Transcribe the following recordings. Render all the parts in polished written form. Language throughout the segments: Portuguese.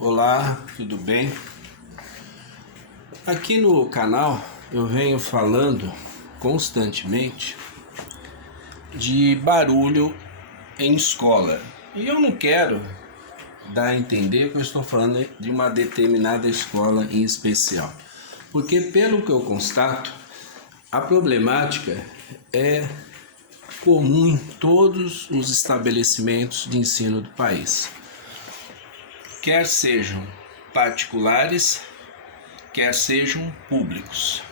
Olá, tudo bem? Aqui no canal eu venho falando constantemente de barulho em escola. E eu não quero dar a entender que eu estou falando de uma determinada escola em especial. Porque pelo que eu constato, a problemática é comum em todos os estabelecimentos de ensino do país. Quer sejam particulares, quer sejam públicos.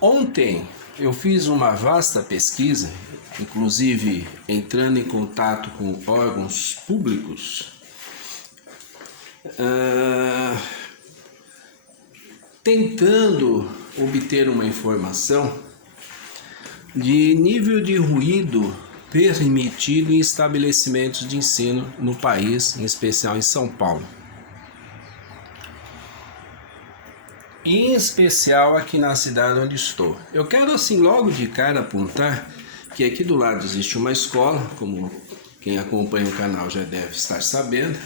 Ontem eu fiz uma vasta pesquisa, inclusive entrando em contato com órgãos públicos, tentando obter uma informação de nível de ruído permitido em estabelecimentos de ensino no país, em especial em São Paulo. Em especial aqui na cidade onde estou. Eu quero assim logo de cara apontar que aqui do lado existe uma escola, como quem acompanha o canal já deve estar sabendo.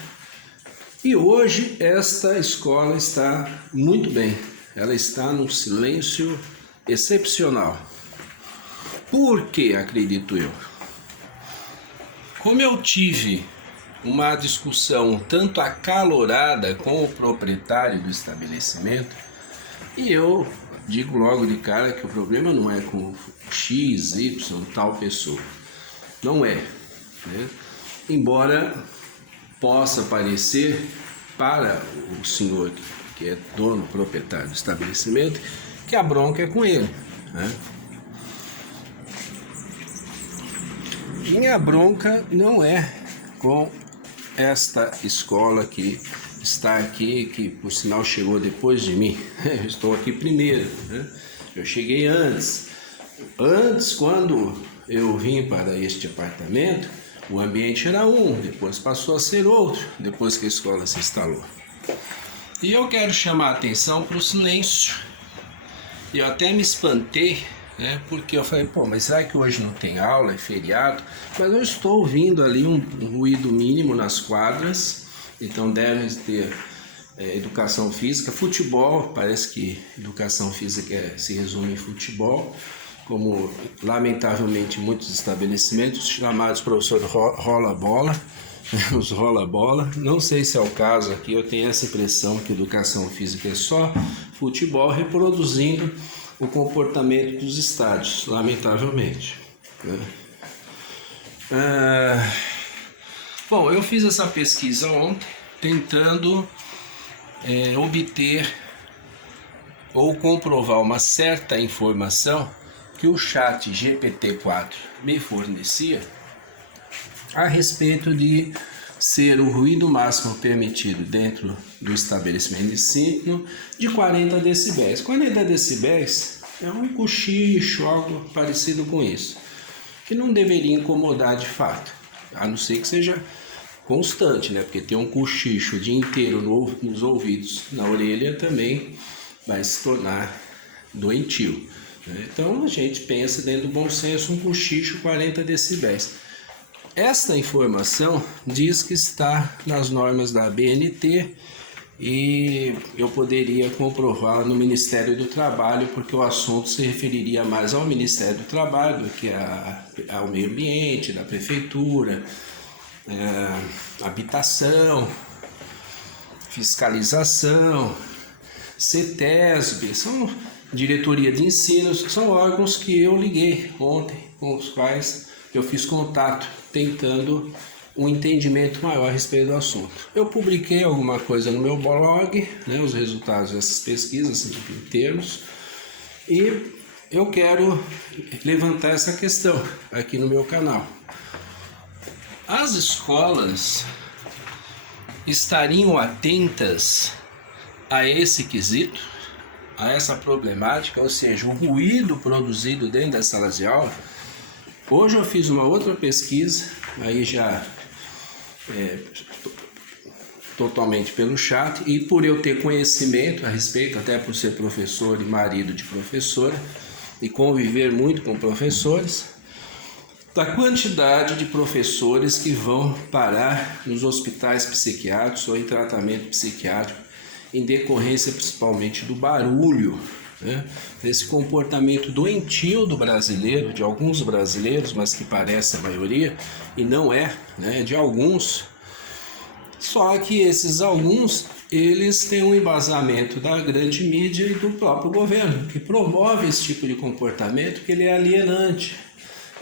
E hoje esta escola está muito bem. Ela está num silêncio excepcional. Por que, acredito eu? Como eu tive uma discussão tanto acalorada com o proprietário do estabelecimento, e eu digo logo de cara que o problema não é com X, Y, tal pessoa. Não é, né? Embora possa parecer para o senhor que é dono, proprietário do estabelecimento, que a bronca é com ele, né? Minha bronca não é com esta escola que está aqui, que por sinal chegou depois de mim. Eu estou aqui primeiro, né? Eu cheguei antes. Antes, quando eu vim para este apartamento, o ambiente era um, depois passou a ser outro, depois que a escola se instalou. E eu quero chamar a atenção para o silêncio. E eu até me espantei, né? Porque eu falei, mas será que hoje não tem aula, é feriado? Mas eu estou ouvindo ali um ruído mínimo nas quadras, então devem ter educação física, futebol, parece que educação física se resume em futebol, como lamentavelmente muitos estabelecimentos chamados professor rola-bola, os rola-bola. Não sei se é o caso aqui, eu tenho essa impressão que educação física é só futebol reproduzindo o comportamento dos estádios, lamentavelmente. Bom, eu fiz essa pesquisa ontem tentando obter ou comprovar uma certa informação que o chat GPT-4 me fornecia a respeito de ser o ruído máximo permitido dentro do estabelecimento de ensino de 40 decibéis. 40 decibéis é um cochicho, algo parecido com isso, que não deveria incomodar de fato, a não ser que seja constante, né? Porque ter um cochicho o dia inteiro nos ouvidos, na orelha, também vai se tornar doentio, né? Então a gente pensa dentro do bom senso, um cochicho 40 decibéis. Esta informação diz que está nas normas da ABNT e eu poderia comprovar no Ministério do Trabalho, porque o assunto se referiria mais ao Ministério do Trabalho do que ao meio ambiente, da prefeitura, habitação, fiscalização, CETESB, são diretoria de ensino, são órgãos que eu liguei ontem, com os quais eu fiz contato, tentando um entendimento maior a respeito do assunto. Eu publiquei alguma coisa no meu blog, né, os resultados dessas pesquisas em termos, e eu quero levantar essa questão aqui no meu canal. As escolas estariam atentas a esse quesito, a essa problemática, ou seja, o ruído produzido dentro das salas de aula? Hoje eu fiz uma outra pesquisa, aí já totalmente pelo chat, e por eu ter conhecimento a respeito, até por ser professor e marido de professora, e conviver muito com professores, da quantidade de professores que vão parar nos hospitais psiquiátricos ou em tratamento psiquiátrico, em decorrência principalmente do barulho, né? Desse comportamento doentio do brasileiro, de alguns brasileiros, mas que parece a maioria, e não é, né? De alguns. Só que esses alguns, eles têm um embasamento da grande mídia e do próprio governo, que promove esse tipo de comportamento, que ele é alienante.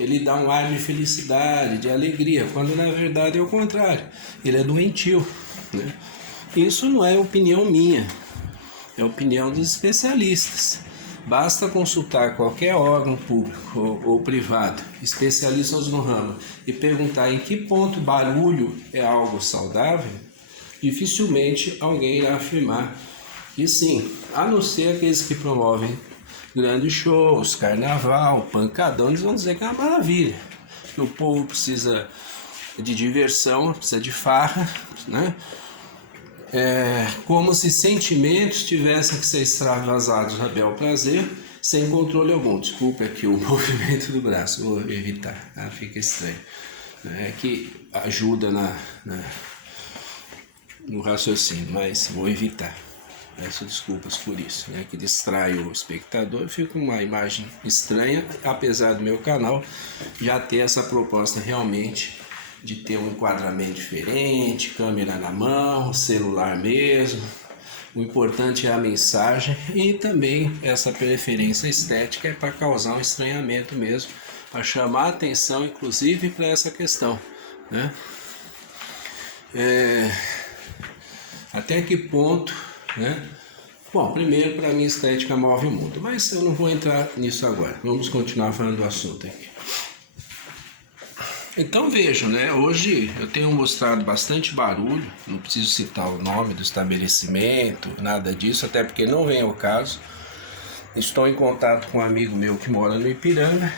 Ele dá um ar de felicidade, de alegria, quando na verdade é o contrário. Ele é doentio, né? Isso não é opinião minha, é opinião dos especialistas. Basta consultar qualquer órgão público ou privado, especialistas no ramo, e perguntar em que ponto barulho é algo saudável, dificilmente alguém irá afirmar que sim, a não ser aqueles que promovem grandes shows, carnaval, pancadão, eles vão dizer que é uma maravilha, que o povo precisa de diversão, precisa de farra, né? Como se sentimentos tivessem que ser extravasados a bel prazer, sem controle algum. Desculpa aqui o movimento do braço, vou evitar, fica estranho. Que ajuda no raciocínio, mas vou evitar. Peço desculpas por isso, né? Que distrai o espectador, fica uma imagem estranha, apesar do meu canal já ter essa proposta realmente de ter um enquadramento diferente, câmera na mão, celular mesmo. O importante é a mensagem e também essa preferência estética é para causar um estranhamento mesmo, para chamar a atenção inclusive para essa questão, né? Até que ponto, né? Bom, primeiro, para mim, estética move o mundo, mas eu não vou entrar nisso agora. Vamos continuar falando do assunto aqui. Então vejam, né? Hoje eu tenho mostrado bastante barulho, não preciso citar o nome do estabelecimento, nada disso, até porque não vem ao caso. Estou em contato com um amigo meu que mora no Ipiranga,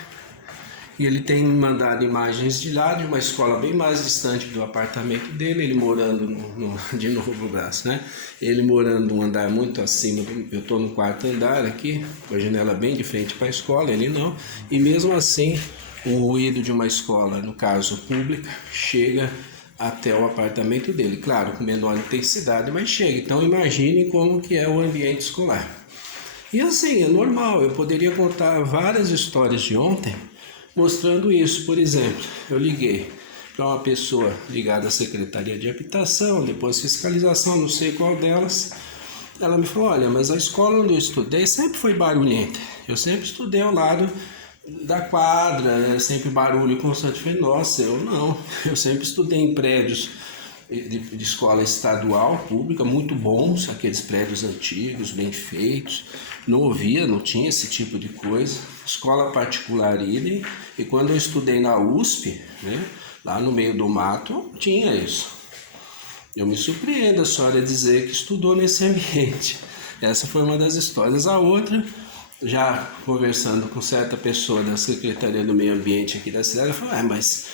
e ele tem me mandado imagens de lá, de uma escola bem mais distante do apartamento dele, ele morando de novo no braço, né? Ele morando num andar muito acima, eu estou no quarto andar aqui, com a janela bem de frente para a escola, ele não, e mesmo assim o ruído de uma escola, no caso pública, chega até o apartamento dele, claro, com menor intensidade, mas chega. Então imagine como que é o ambiente escolar. E assim, é normal, eu poderia contar várias histórias de ontem, mostrando isso. Por exemplo, eu liguei para uma pessoa ligada à Secretaria de Habitação, depois fiscalização, não sei qual delas. Ela me falou, olha, mas a escola onde eu estudei sempre foi barulhenta. Eu sempre estudei ao lado da quadra, né? Sempre barulho constante. Eu falei, nossa, eu não. Eu sempre estudei em prédios de escola estadual, pública, muito bons, aqueles prédios antigos, bem feitos. Não tinha esse tipo de coisa. Escola particular idem, e quando eu estudei na USP, né, lá no meio do mato, tinha isso. Eu me surpreendo a senhora dizer que estudou nesse ambiente. Essa foi uma das histórias. A outra, já conversando com certa pessoa da Secretaria do Meio Ambiente aqui da cidade, ela falou, mas...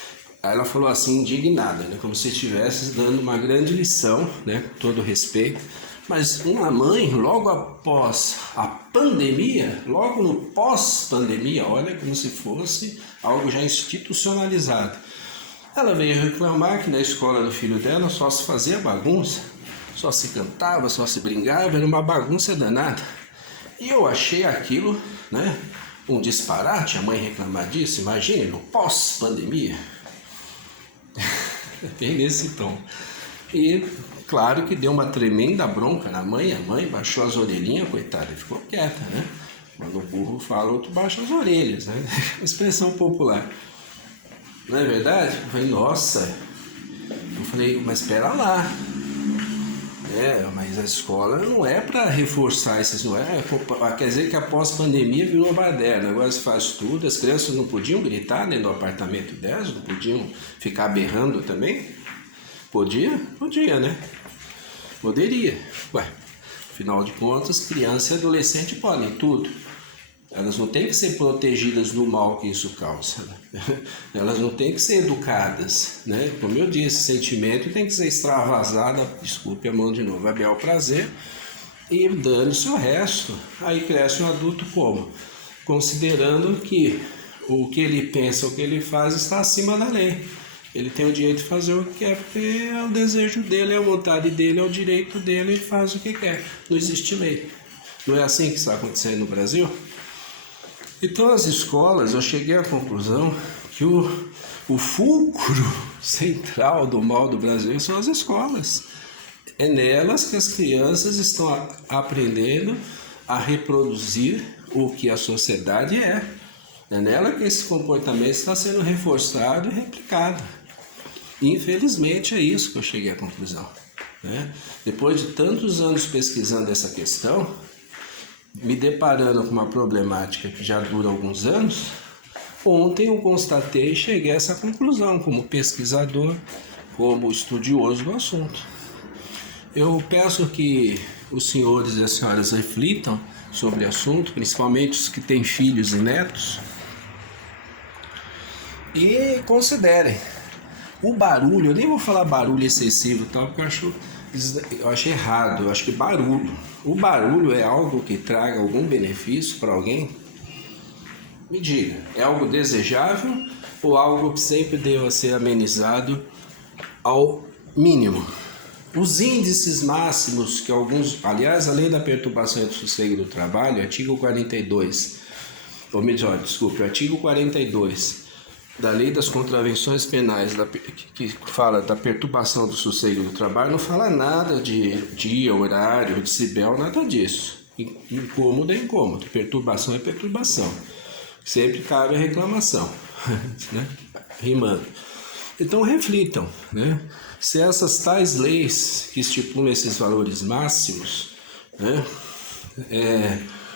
Aí ela falou assim, indignada, né, como se estivesse dando uma grande lição, né, com todo respeito. Mas uma mãe, logo após a pandemia, logo no pós-pandemia, olha, como se fosse algo já institucionalizado. Ela veio reclamar que na escola do filho dela só se fazia bagunça, só se cantava, só se brincava, era uma bagunça danada. E eu achei aquilo, né, um disparate, a mãe reclamar disso, imagine, no pós-pandemia. Bem nesse tom. E claro que deu uma tremenda bronca na mãe, a mãe baixou as orelhinhas, coitada, e ficou quieta, né? Quando o burro fala, o outro baixa as orelhas, né? Expressão popular. Não é verdade? Eu falei, nossa. Eu falei, mas espera lá. Mas a escola não é para reforçar esses... Não é, quer dizer que após a pandemia virou uma baderna. Agora se faz tudo, as crianças não podiam gritar dentro do apartamento delas, não podiam ficar berrando também? Podia? Podia, né? Poderia. Ué, afinal de contas, criança e adolescente podem tudo. Elas não têm que ser protegidas do mal que isso causa. Elas não têm que ser educadas, né? Como eu disse, sentimento tem que ser extravasado, desculpe a mão de novo, a bel prazer, e dane-se o resto. Aí cresce um adulto como? Considerando que o que ele pensa, o que ele faz está acima da lei. Ele tem o direito de fazer o que quer, porque é o desejo dele, é a vontade dele, é o direito dele, ele faz o que quer. Não existe lei. Não é assim que está acontecendo no Brasil? Então as escolas, eu cheguei à conclusão que o fulcro central do mal do Brasil são as escolas. É nelas que as crianças estão aprendendo a reproduzir o que a sociedade é. É nela que esse comportamento está sendo reforçado e replicado. Infelizmente é isso que eu cheguei à conclusão, né? Depois de tantos anos pesquisando essa questão, me deparando com uma problemática que já dura alguns anos, ontem eu constatei e cheguei a essa conclusão como pesquisador, como estudioso do assunto. Eu peço que os senhores e as senhoras reflitam sobre o assunto, principalmente os que têm filhos e netos, e considerem. O barulho, eu nem vou falar barulho excessivo, tal, porque eu acho errado. Eu acho que o barulho é algo que traga algum benefício para alguém? Me diga, é algo desejável ou algo que sempre deva ser amenizado ao mínimo? Os índices máximos que alguns, aliás, a lei da perturbação do sossego do trabalho, artigo 42, ou melhor, desculpe, artigo 42 da lei das contravenções penais, que fala da perturbação do sossego do trabalho, não fala nada de dia, horário, decibel, nada disso. Incômodo é incômodo, perturbação é perturbação. Sempre cabe a reclamação, né? Rimando. Então reflitam, né? Se essas tais leis que estipulam esses valores máximos, né?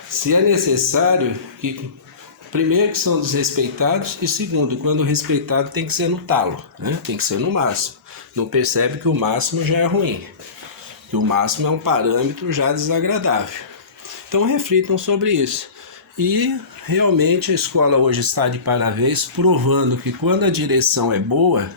Se é necessário que, primeiro, que são desrespeitados, e segundo, quando respeitado tem que ser no talo, né? Tem que ser no máximo. Não percebe que o máximo já é ruim, que o máximo é um parâmetro já desagradável. Então reflitam sobre isso. E realmente a escola hoje está de parabéns, provando que quando a direção é boa,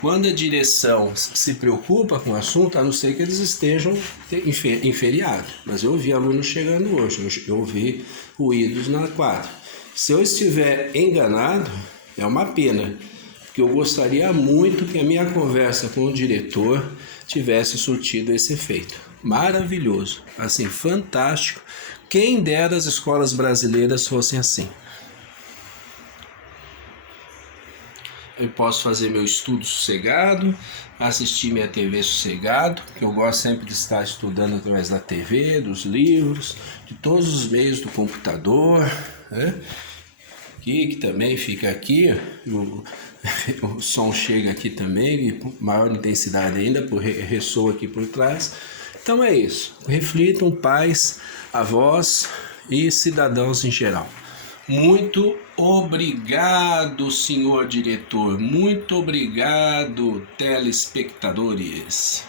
quando a direção se preocupa com o assunto, a não ser que eles estejam em feriado. Mas eu vi alunos chegando hoje, eu vi ruídos na quadra. Se eu estiver enganado, é uma pena, porque eu gostaria muito que a minha conversa com o diretor tivesse surtido esse efeito. Maravilhoso, assim, fantástico. Quem dera as escolas brasileiras fossem assim. Eu posso fazer meu estudo sossegado, assistir minha TV sossegado, que eu gosto sempre de estar estudando através da TV, dos livros, de todos os meios do computador, né? Que também fica aqui, o som chega aqui também, com maior intensidade ainda, ressoa aqui por trás. Então é isso, reflitam, pais, avós e cidadãos em geral. Muito obrigado, senhor diretor. Muito obrigado, telespectadores.